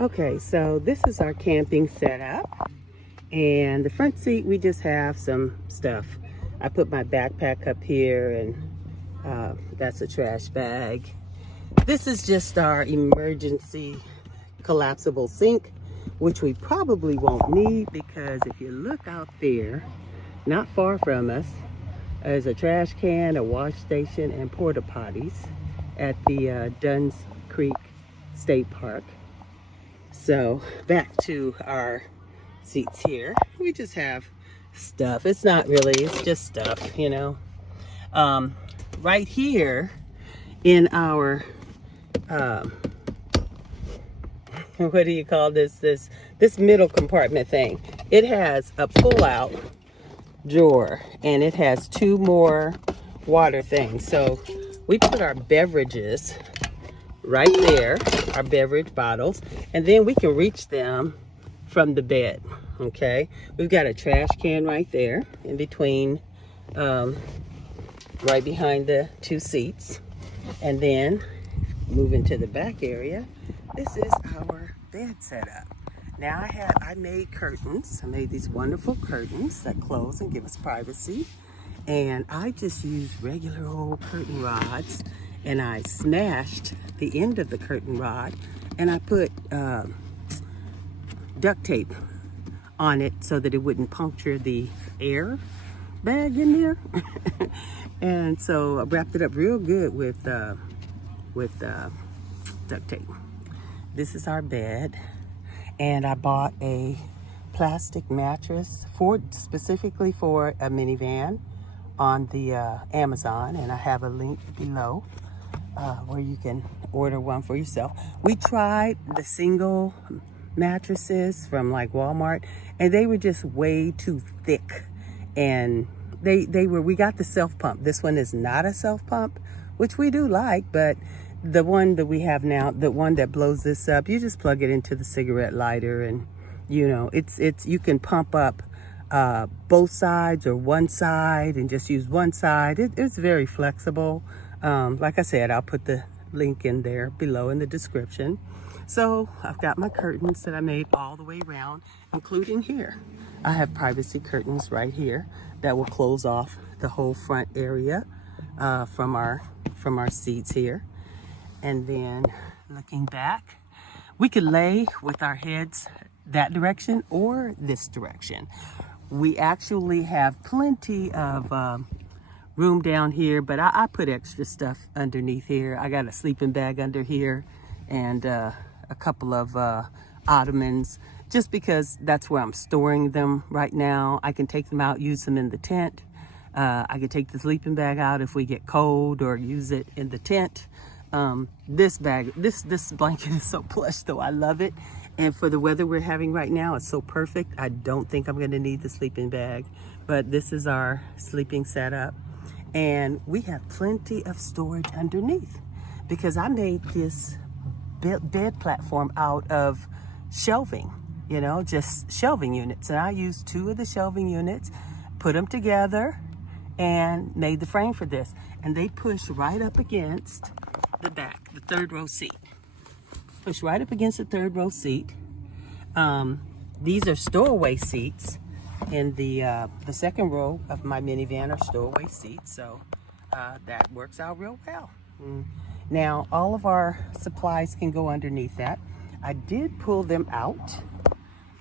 Okay, so this is our camping setup. And the front seat, we just have some stuff. I put my backpack up here, and that's a trash bag. This is just our emergency collapsible sink, which we probably won't need because if you look out there, not far from us, there's a trash can, a wash station, and porta potties at the Dunn's Creek State Park. So back to our seats here. We just have stuff. It's not really, it's just stuff, you know. Right here in our, what do you call this? This middle compartment thing. It has a pull-out drawer and it has two more water things. So we put our beverages right there, our beverage bottles, and then we can reach them from the bed. Okay, we've got a trash can right there in between, right behind the two seats. And then moving to the back area, this is our bed setup. Now I made curtains. I made these wonderful curtains that close and give us privacy. And I just used regular old curtain rods, and I smashed the end of the curtain rod, and I put duct tape on it so that it wouldn't puncture the air bag in there. And so I wrapped it up real good with duct tape. This is our bed, and I bought a plastic mattress specifically for a minivan on the Amazon, and I have a link below where you can order one for yourself. We tried the single mattresses from like Walmart, and they were just way too thick, and we got the self pump. This one is not a self pump, which we do like, but the one that we have now, the one that blows this up, you just plug it into the cigarette lighter, and you know, it's you can pump up both sides or one side and just use one side. It's very flexible. Like I said, I'll put the link in there below in the description. So I've got my curtains that I made all the way around, including here. I have privacy curtains right here that will close off the whole front area from our seats here. And then looking back, we could lay with our heads that direction or this direction. We actually have plenty of room down here, but I put extra stuff underneath here. I got a sleeping bag under here and a couple of ottomans, just because that's where I'm storing them right now. I can take them out, use them in the tent. I could take the sleeping bag out if we get cold, or use it in the tent. This blanket is so plush though. I love it. And for the weather we're having right now, it's so perfect. I don't think I'm gonna need the sleeping bag, but this is our sleeping setup. And we have plenty of storage underneath because I made this bed platform out of shelving, you know, just shelving units. And I used two of the shelving units, put them together, and made the frame for this. And they push right up against the back, the third row seat. Push right up against the third row seat. These are stowaway seats. In the second row of my minivan are stowaway seats, so that works out real well. Now, all of our supplies can go underneath that. I did pull them out,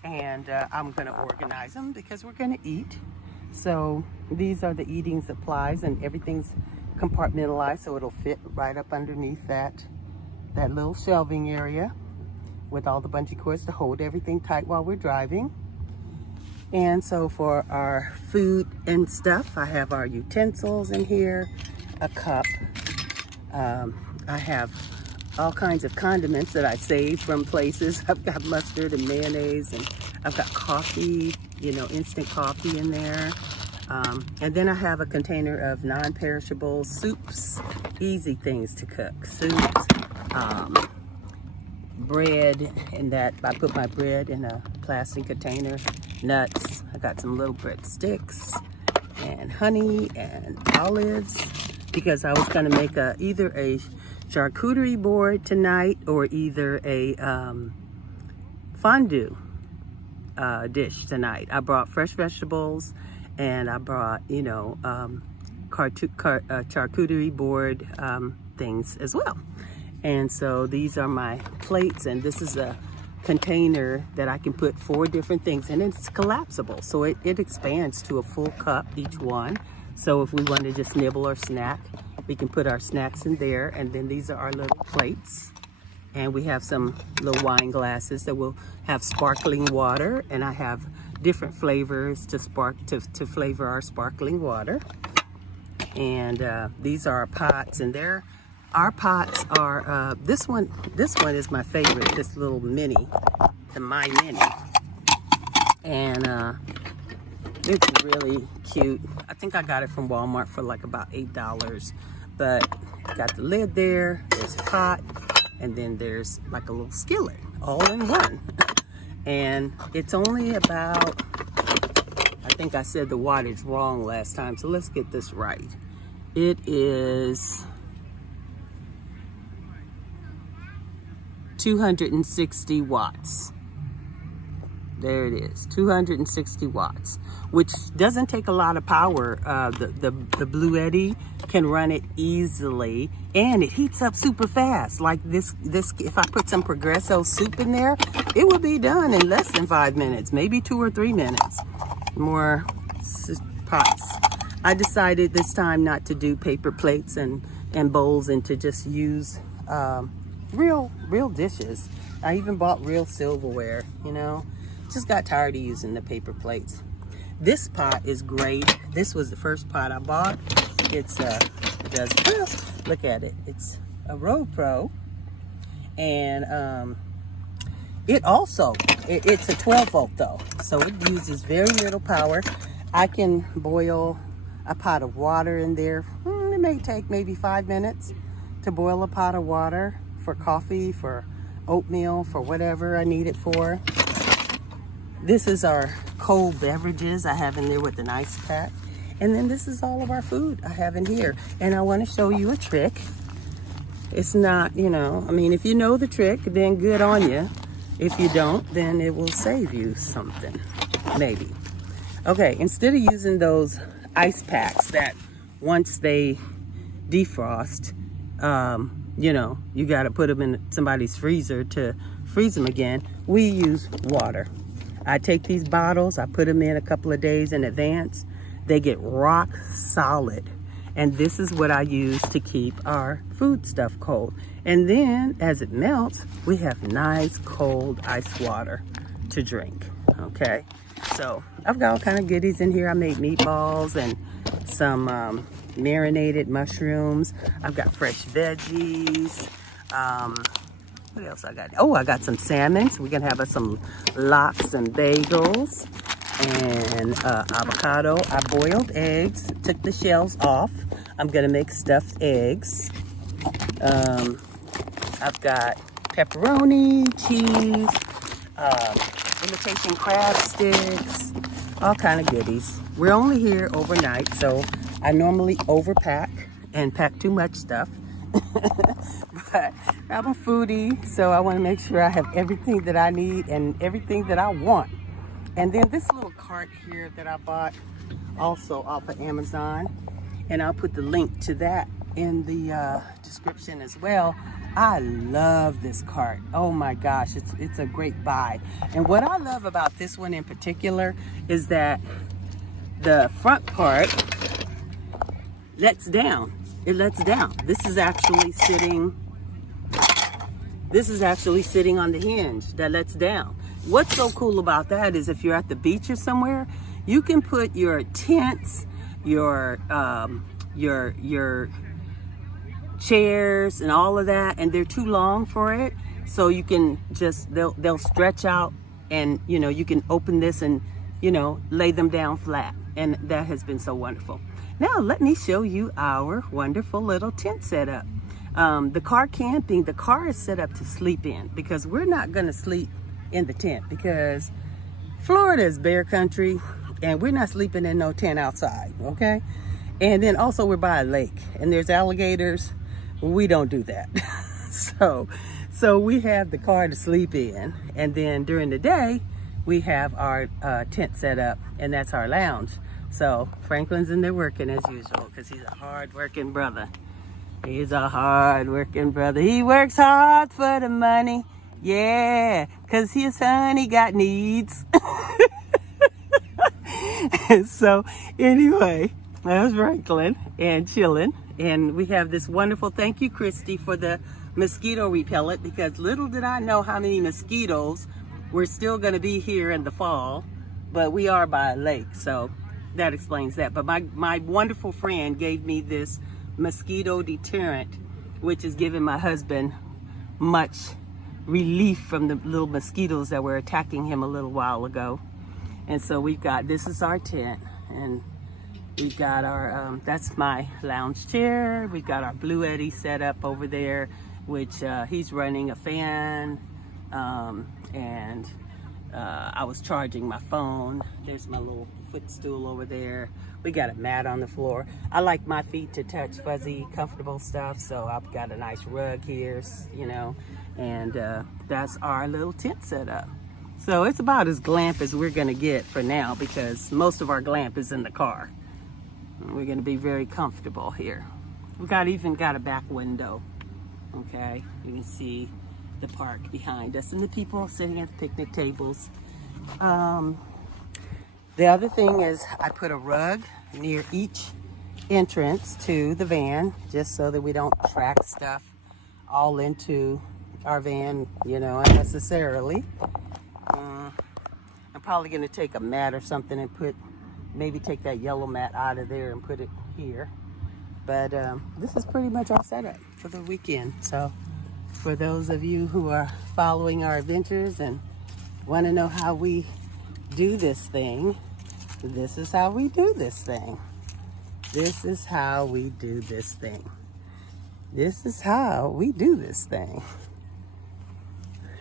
and I'm going to organize them because we're going to eat. So these are the eating supplies, and everything's compartmentalized, so it'll fit right up underneath that little shelving area with all the bungee cords to hold everything tight while we're driving. And so for our food and stuff, I have our utensils in here, a cup. I have all kinds of condiments that I saved from places. I've got mustard and mayonnaise, and I've got coffee, you know, instant coffee in there. And then I have a container of non-perishable soups, easy things to cook. Soups, bread, and that I put my bread in a plastic container. Nuts, I got some little bread sticks, and honey and olives, because I was going to make either a charcuterie board tonight, or either a fondue dish tonight. I brought fresh vegetables, and I brought, you know, charcuterie board things as well. And so these are my plates, and this is a container that I can put 4 different things, and it's collapsible, so it expands to a full cup each one. So if we want to just nibble or snack, we can put our snacks in there. And then these are our little plates, and we have some little wine glasses that will have sparkling water, and I have different flavors to flavor our sparkling water. And these are our pots, and our pots are this one is my favorite, this little mini, the My Mini, and it's really cute. I think I got it from Walmart for like about $8, but it's got the lid there, there's a pot, and then there's like a little skillet all in one. And it's only about, I think I said the wattage wrong last time, so let's get this right. It is 260 watts. There it is, 260 watts, which doesn't take a lot of power. The Bluetti can run it easily, and it heats up super fast. Like this, if I put some Progresso soup in there, it would be done in less than 5 minutes, maybe 2 or 3 minutes. More pots. I decided this time not to do paper plates and bowls, and to just use real dishes. I even bought real silverware, you know. Just got tired of using the paper plates. This pot is great. This was the first pot I bought. It's look at it. It's a Road Pro, and it's a 12 volt though, so it uses very little power. I can boil a pot of water in there. It may take maybe 5 minutes to boil a pot of water for coffee, for oatmeal, for whatever I need it for. This is our cold beverages I have in there with an ice pack. And then this is all of our food I have in here. And I want to show you a trick. It's not, you know, I mean, if you know the trick, then good on you. If you don't, then it will save you something, maybe. Okay, instead of using those ice packs that once they defrost, you know, you got to put them in somebody's freezer to freeze them again, we use water. I take these bottles, I put them in a couple of days in advance. They get rock solid. And this is what I use to keep our food stuff cold. And then as it melts, we have nice cold ice water to drink, okay? So I've got all kind of goodies in here. I made meatballs and some marinated mushrooms. I've got fresh veggies. What else I got? Oh, I got some salmon. So we're gonna have some lox and bagels and avocado. I boiled eggs, took the shells off. I'm gonna make stuffed eggs. I've got pepperoni, cheese, imitation crab sticks, all kind of goodies. We're only here overnight, so I normally overpack and pack too much stuff. But I'm a foodie, so I want to make sure I have everything that I need and everything that I want. And then this little cart here that I bought also off of Amazon, and I'll put the link to that in the description as well. I love this cart. Oh my gosh, it's a great buy. And what I love about this one in particular is that the front part lets down. It lets down. This is actually sitting on the hinge that lets down. What's so cool about that is if you're at the beach or somewhere, you can put your tents, your chairs and all of that, and they're too long for it, so you can just, they'll stretch out, and you know, you can open this and, you know, lay them down flat. And that has been so wonderful. Now let me show you our wonderful little tent setup. The car camping, the car is set up to sleep in, because we're not going to sleep in the tent because Florida is bear country and we're not sleeping in no tent outside, okay? And then also we're by a lake and there's alligators. We don't do that. So So we have the car to sleep in, and then during the day, we have our tent set up, and that's our lounge. So Franklin's in there working as usual because he's a hard-working brother. He's a hard-working brother. He works hard for the money. Yeah, because his honey got needs. So anyway, that was Franklin and chilling. And we have this wonderful, thank you, Christy, for the mosquito repellent, because little did I know how many mosquitoes were still going to be here in the fall. But we are by a lake, so that explains that. But my wonderful friend gave me this mosquito deterrent, which is giving my husband much relief from the little mosquitoes that were attacking him a little while ago. And so we've got, this is our tent, and we've got our, that's my lounge chair. We've got our Blue Eddy set up over there, which he's running a fan, and I was charging my phone. There's my little footstool over there. We got a mat on the floor. I like my feet to touch fuzzy, comfortable stuff, so I've got a nice rug here, you know, and that's our little tent set up. So it's about as glamp as we're gonna get for now, because most of our glamp is in the car. We're gonna be very comfortable here. We even got a back window, okay? You can see the park behind us and the people sitting at the picnic tables. The other thing is I put a rug near each entrance to the van, just so that we don't track stuff all into our van, you know, unnecessarily. I'm probably gonna take a mat or something and maybe take that yellow mat out of there and put it here. But this is pretty much our setup for the weekend. So for those of you who are following our adventures and want to know how we do this thing, this is how we do this thing. This is how we do this thing. This is how we do this thing.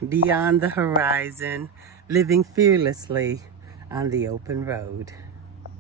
Beyond the horizon, living fearlessly on the open road.